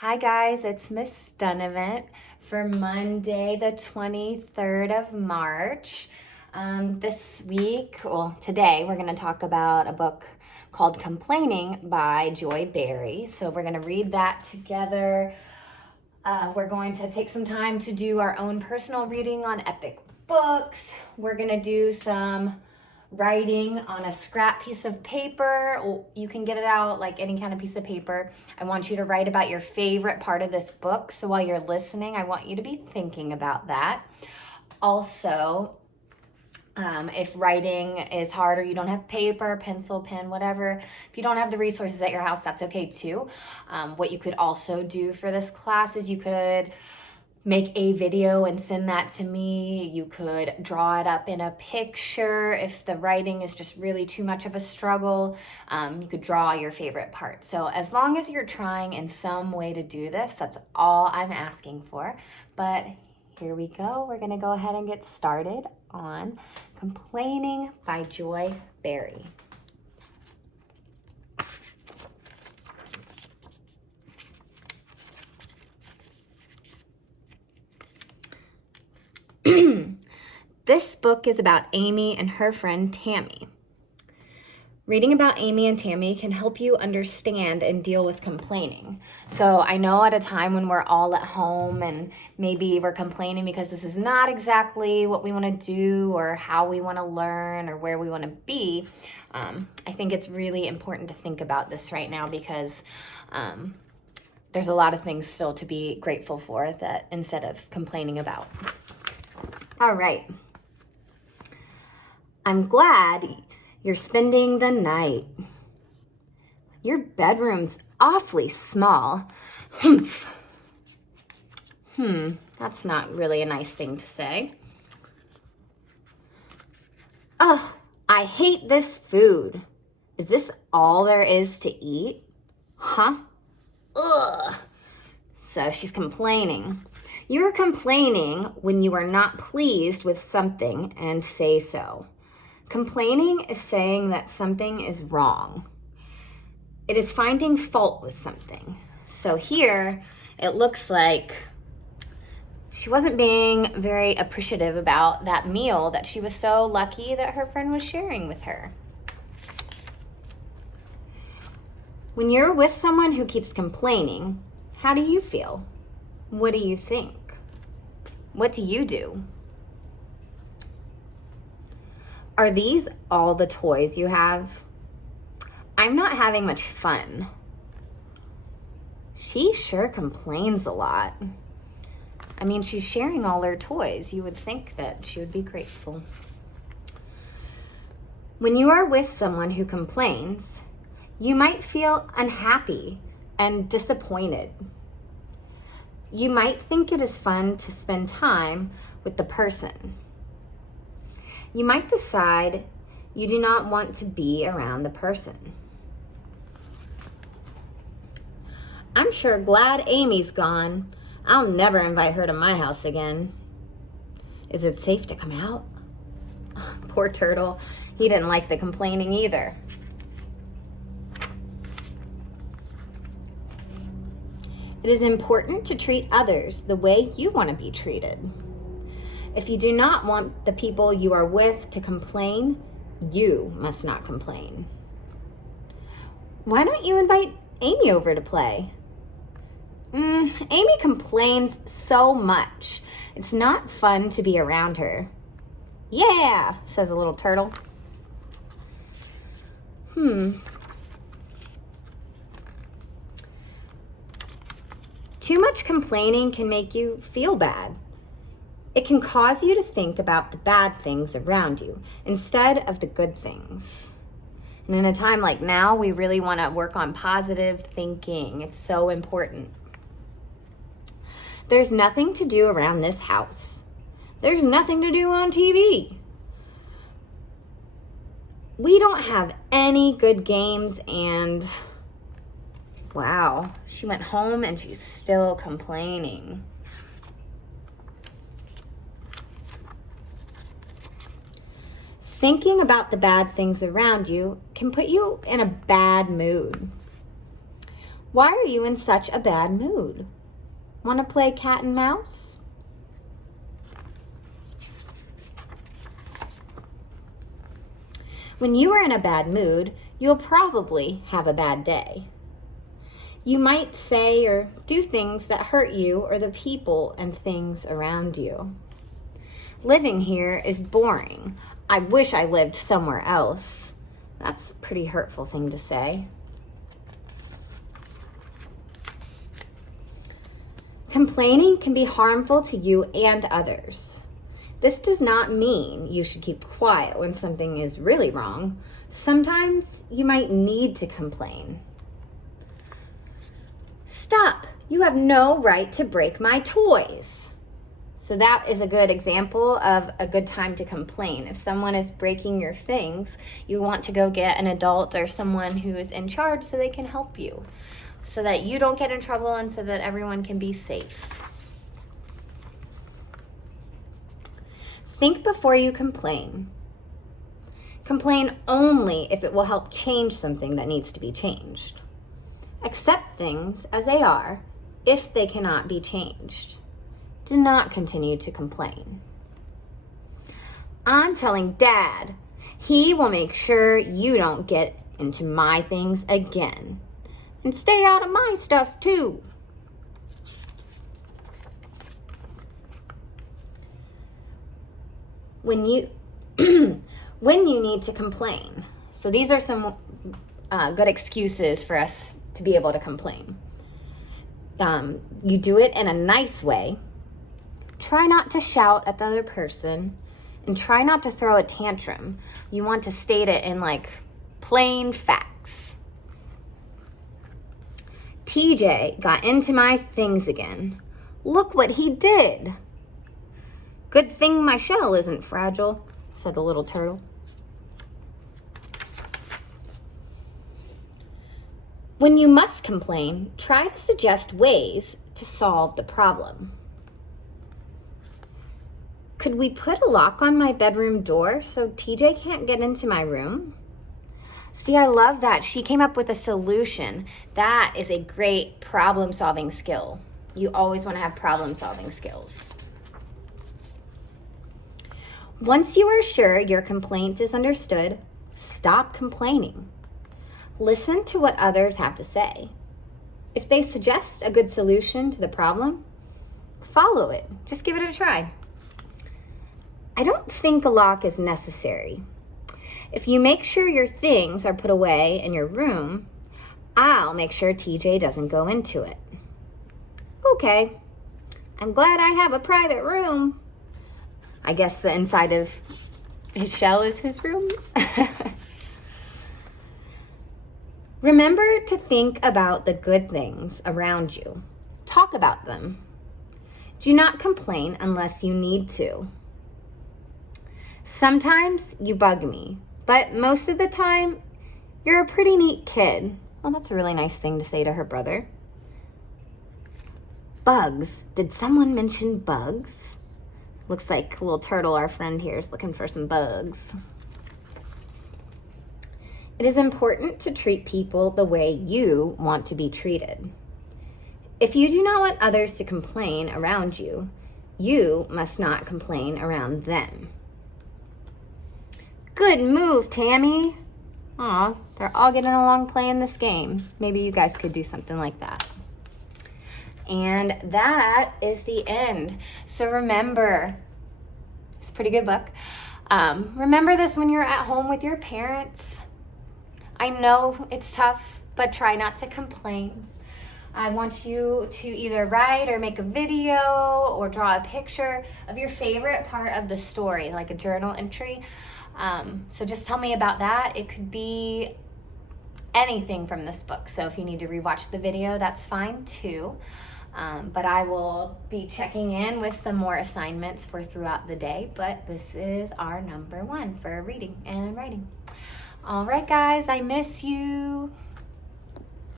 Hi guys, it's Miss Dunavant for Monday the 23rd of March. This week, today we're going to talk about a book called Complaining by Joy Barry. So we're going to read that together. We're going to take some time to do our own personal reading on Epic Books. We're going to do some writing on a scrap piece of paper. You can get it out like any kind of piece of paper. I want you to write about your favorite part of this book. So while you're listening, I want you to be thinking about that. Also, if writing is hard or you don't have paper, pencil, pen, whatever, if you don't have the resources at your house, that's okay too. What you could also do for this class is you could make a video and send that to me. You could draw it up in a picture. If the writing is just really too much of a struggle, you could draw your favorite part. So as long as you're trying in some way to do this, that's all I'm asking for. But here we go. We're going to go ahead and get started on Complaining by Joy Barry. This book is about Amy and her friend Tammy. Reading about Amy and Tammy can help you understand and deal with complaining. So I know at a time when we're all at home and maybe we're complaining because this is not exactly what we want to do or how we want to learn or where we want to be, I think it's really important to think about this right now because there's a lot of things still to be grateful for that instead of complaining about. All right. I'm glad you're spending the night. Your bedroom's awfully small. That's not really a nice thing to say. Ugh, I hate this food. Is this all there is to eat? Huh? Ugh. So she's complaining. You're complaining when you are not pleased with something and say so. Complaining is saying that something is wrong. It is finding fault with something. So here, it looks like she wasn't being very appreciative about that meal that she was so lucky that her friend was sharing with her. When you're with someone who keeps complaining, how do you feel? What do you think? What do you do? Are these all the toys you have? I'm not having much fun. She sure complains a lot. I mean, she's sharing all her toys. You would think that she would be grateful. When you are with someone who complains, you might feel unhappy and disappointed. You might think it is fun to spend time with the person. You might decide you do not want to be around the person. I'm sure glad Amy's gone. I'll never invite her to my house again. Is it safe to come out? Poor turtle. He didn't like the complaining either. It is important to treat others the way you want to be treated. If you do not want the people you are with to complain, you must not complain. Why don't you invite Amy over to play? Amy complains so much. It's not fun to be around her. Yeah, says a little turtle. Too much complaining can make you feel bad. It can cause you to think about the bad things around you instead of the good things. And in a time like now, we really want to work on positive thinking. It's so important. There's nothing to do around this house. There's nothing to do on TV. We don't have any good games and wow, she went home and she's still complaining. Thinking about the bad things around you can put you in a bad mood. Why are you in such a bad mood? Want to play cat and mouse? When you are in a bad mood, you'll probably have a bad day. You might say or do things that hurt you or the people and things around you. Living here is boring. I wish I lived somewhere else. That's a pretty hurtful thing to say. Complaining can be harmful to you and others. This does not mean you should keep quiet when something is really wrong. Sometimes you might need to complain. Stop! You have no right to break my toys. So that is a good example of a good time to complain. If someone is breaking your things, you want to go get an adult or someone who is in charge so they can help you, so that you don't get in trouble and so that everyone can be safe. Think before you complain. Complain only if it will help change something that needs to be changed. Accept things as they are if they cannot be changed. Do not continue to complain. I'm telling Dad, he will make sure you don't get into my things again. And stay out of my stuff too. When you need to complain. So these are some good excuses for us to be able to complain. You do it in a nice way. Try not to shout at the other person, and try not to throw a tantrum. You want to state it in like plain facts. TJ got into my things again. Look what he did. Good thing my shell isn't fragile, said the little turtle. When you must complain, try to suggest ways to solve the problem. Could we put a lock on my bedroom door so TJ can't get into my room? See, I love that. She came up with a solution. That is a great problem-solving skill. You always want to have problem-solving skills. Once you are sure your complaint is understood, stop complaining. Listen to what others have to say. If they suggest a good solution to the problem, follow it. Just give it a try. I don't think a lock is necessary. If you make sure your things are put away in your room, I'll make sure TJ doesn't go into it. Okay, I'm glad I have a private room. I guess the inside of his shell is his room. Remember to think about the good things around you. Talk about them. Do not complain unless you need to. Sometimes you bug me, but most of the time, you're a pretty neat kid. Well, that's a really nice thing to say to her brother. Bugs. Did someone mention bugs? Looks like little turtle, our friend here, is looking for some bugs. It is important to treat people the way you want to be treated. If you do not want others to complain around you, you must not complain around them. Good move, Tammy. Aw, they're all getting along playing this game. Maybe you guys could do something like that. And that is the end. So remember, it's a pretty good book. Remember this when you're at home with your parents. I know it's tough, but try not to complain. I want you to either write or make a video or draw a picture of your favorite part of the story, like a journal entry. So just tell me about that. It could be anything from this book. So if you need to rewatch the video, that's fine too. But I will be checking in with some more assignments for throughout the day. But this is our number one for reading and writing. All right, guys, I miss you.